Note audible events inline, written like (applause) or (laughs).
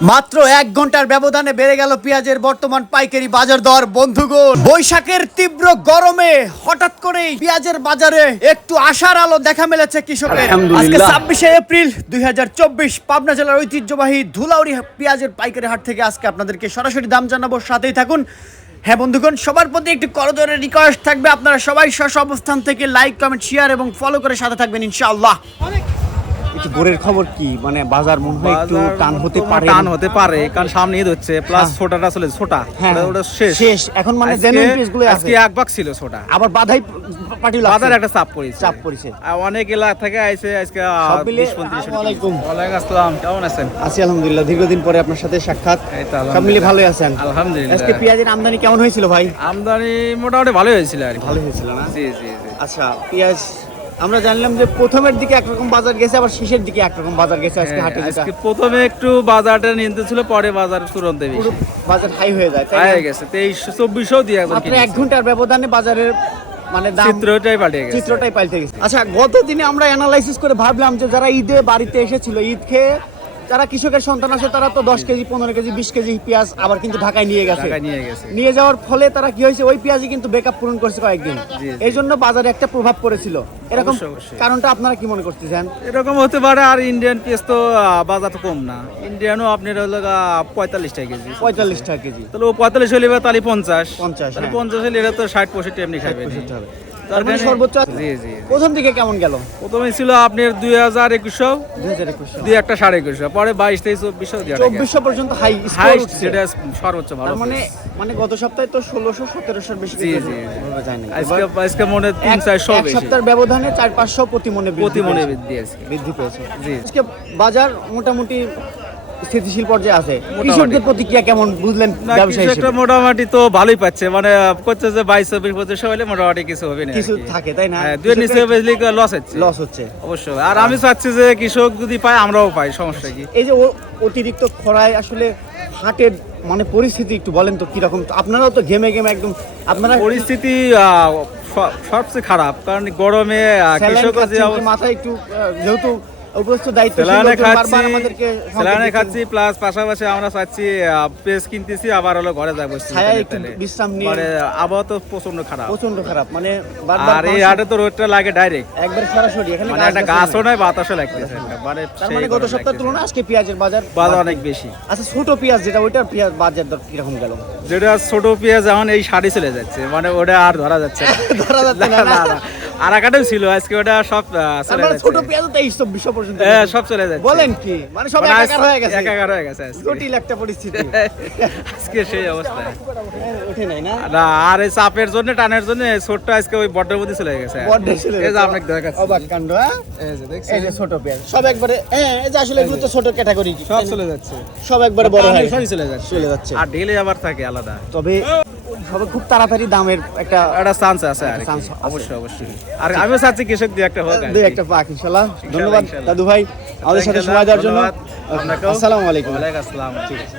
মাত্র এক ঘণ্টার ব্যবধানে বেড়ে গেল পেঁয়াজের বর্তমান পাইকারি বাজার দর। বন্ধুগণ বৈশাখের তীব্র গরমে হঠাৎ করেই পেঁয়াজের বাজারে একটু আশার আলো দেখা মিলেছে কৃষকের। আজকে। ছাব্বিশে এপ্রিল দুই হাজার চব্বিশ পাবনা জেলার ঐতিহ্যবাহী ধুলাউড়ি পেঁয়াজের পাইকারি হাট থেকে আজকে আপনাদেরকে সরাসরি দাম জানাব সাথেই থাকুন। হ্যাঁ বন্ধুগণ সবার প্রতি একটি করদরের রিকোয়েস্ট থাকবে। আপনারা সবাই স্ব অবস্থান থেকে লাইক কমেন্ট শেয়ার এবং ফলো করে সাথে থাকবেন ইনশাআল্লাহ। একটু খবর কি? মানে বাজার মনে হয় একটু টান হতে পারে। টান হতে পারে কারণ সামনে ঈদ হচ্ছে প্লাস হ্যাঁ। ছোটাটা চলে ছোটা হ্যাঁ। ওটা- শেষ। শেষ। এখন মানে জেনুইন পিসগুলো আজকে এক ছিল ছোটা। আবার বাধাই পার্টি বাজার একটা চাপ পড়েছে। চাপ পড়েছে। অনেক এলাকা থেকে আইছে আজকে সব মিলে বিশ পঁয়ত্রিশ আসসালামু আলাইকুম। ওয়ালাইকুম আসসালাম কেমন আছেন? আছি আলহামদুলিল্লাহ। দীর্ঘদিন পরে আপনার সাথে সাক্ষাৎ। সব মিলে ভালোই আছেন। আলহামদুলিল্লাহ। আজকে পেঁয়াজের আমদানি কেমন হয়েছিল ভাই? আমদানি মোটামুটি ভালোই হয়েছিল আর কি। ভালো হয়েছিল না? জি জি জি। আচ্ছা পেঁয়াজ আমরা জানলাম যে প্রথমের দিকে একরকম বাজার গেছে আবার শেষের দিকে একরকম বাজার গেছে আজকে হাটে যেটা। আজকে প্রথমে একটু বাজারটা নিতে ছিল পরে বাজার তুরন্ত বেশি। বাজার হাই হয়ে যায় তাই হয়ে গেছে তেইশ চব্বিশও দিয়ে একবার মাত্র এক ঘণ্টার ব্যবধানে বাজারের মানে দাম চিত্রটাই পাল্টে গেছে। চিত্রটাই পাল্টে গেছে। আচ্ছা গত দিনে আমরা অ্যানালাইসিস করে ভাবলাম যে যারা ঈদে বাড়িতে এসেছিল ঈদ খেয়ে যারা কৃষকের সন্তান আছে তারা তো দশ কেজি পনেরো কেজি বিশ কেজি পেঁয়াজ আবার কিন্তু ঢাকায় নিয়ে গেছে। নিয়ে গেছে। নিয়ে যাওয়ার ফলে তারা কি হয়েছে ওই পেঁয়াজই কিন্তু বেকআপ পূরণ করছে কয়েকদিন। এই জন্য বাজারে একটা প্রভাব পড়েছিল। এরকম। কারণটা আপনারা কি মনে করতেছেন? এরকম হতে পারে আর ইন্ডিয়ান পেঁয়াজ তো বাজার তো কম না। ইন্ডিয়ানও আপনার হলো পঁয়তাল্লিশ টাকা কেজি। পঁয়তাল্লিশ টাকা কেজি। তাহলে ও পঁয়তাল্লিশ হলে তাহলে পঞ্চাশ। 50, তাহলে হ্যাঁ। পঞ্চাশ হলে এটা তো ষাট পঁয়ষট্টি এমনি খাবে পঁয়ষট্টি হবে। মানে কারণে- সর্বোচ্চ জি জি জি। প্রথম দিকে কেমন গেল? প্রথমে ছিল আপনার দুই হাজার একুশশো। দুই হাজার একুশ দুই একটা সাড়ে একুশশো। পরে বাইশ তেইশ চব্বিশশো চব্বিশশো পর্যন্ত হাই হাই স্কোর সর্বোচ্চ ভালো মানে মানে গত সপ্তাহে তো ষোলোশো সতেরোশোর বেশি জি, জি, জি। ওভাবে যায় নাই। আজকে আজকে মনে তিন চারশো এক সপ্তাহের ব্যবধানে চার পাঁচশো প্রতি মনে বৃদ্ধি প্রতি মনে বৃদ্ধি আজকে। বৃদ্ধি পেয়েছে। জি। আজকে বাজার মোটামুটি স্থিতিশীল পর্যায়ে আছে। কৃষকদের প্রতিক্রিয়া কেমন বুঝলেন? মোটামুটি তো ভালোই পাচ্ছে। মানে করছে যে বাইশ চব্বিশ পঁচিশ হলে মোটামুটি কিছু হবে না কিছু থাকে তাই না? হ্যাঁ দুই নিচে বেচলে লস হচ্ছে? লস হচ্ছে। অবশ্যই। আর আমি চাচ্ছি যে কৃষক যদি পায় আমরাও পাই সমস্যা কি? এই যে অতিরিক্ত খরায় আসলে হাটের মানে পরিস্থিতি একটু বলেন তো কীরকম? আপনারাও তো ঘেমে ঘেমে একদম আপনারা পরিস্থিতি সবচেয়ে খারাপ। কারণ গরমে কৃষকের যে মাথায় একটু যেহেতু উপস্থ দায়িত্ব স্যালানে খাচ্ছি বারবার আমাদেরকে স্যালানে সংকেত খাচ্ছি প্লাস পাশাপাশি আমরা চাচ্ছি পেস কিনতেছি আবার হলো ঘরে যাব বিশ্রাম নিয়ে। মানে আবহাওয়া তো প্রচণ্ড খারাপ। প্রচণ্ড খারাপ মানে আর এই হাটে তো রোদটা লাগে ডাইরেক্ট একবার সরাসরি এখানে মানে গাছ একটা গাছও গাছও নাই। বাতাসও লাগতেছে মানে তার মানে গত সপ্তাহের লাগতেছে। তুলনায় আজকে পেঁয়াজের বাজার বাজার অনেক বেশি। আচ্ছা ছোট পেঁয়াজ যেটা ওইটার পেঁয়াজ বাজার দর কীরকম গেল? যেটা ছোট পেঁয়াজ এখন এই শাড়ি চলে যাচ্ছে মানে ওটা আর ধরা যাচ্ছে। (laughs) ধরা যাচ্ছে না, না, না। না, না। আর একাটাও ছিল আজকে ওটা সব চলে মানে ছোট যাচ্ছে পেঁয়াজ তেইশ চব্বিশশো পর্যন্ত হ্যাঁ সব চলে যাচ্ছে। বলেন কি? মানে সব মানে একাকার হয়ে গেছে। একাকার হয়ে গেছে জটিল একটা পরিস্থিতি। (laughs) আজকে সেই অবস্থা। ওঠে নাই না? না আর এই চাপের জন্য টানের জন্য ছোট্ট আজকে ওই বড্ডের মধ্যে চলে গেছে। বড্ডে ছিল এই যে আপনাকে দেখাচ্ছি। অবাক কাণ্ড হ্যাঁ? এই যে দেখছেন? এই যে ছোট পেঁয়াজ। সব একবারে হ্যাঁ এই যে আসলে এগুলো তো ছোট ক্যাটাগরি সব চলে যাচ্ছে। সব একবারে বড় হয় চলে যাচ্ছে। চলে যাচ্ছে। আর ঢেলে আবার থাকে আলাদা। তবে খুব তাড়াতাড়ি দামের একটা একটা চান্স আছে আর চান্স অবশ্যই অবশ্যই। আর আমিও চাচ্ছি কৃষক দিয়ে একটা হোক দুই একটা পাক ইনশাআল্লাহ ধন্যবাদ দাদু ভাই আমাদের সাথে সময় দেওয়ার জন্য। আসসালামু আলাইকুম। ওয়ালাইকুম আসসালাম। ঠিক আছে।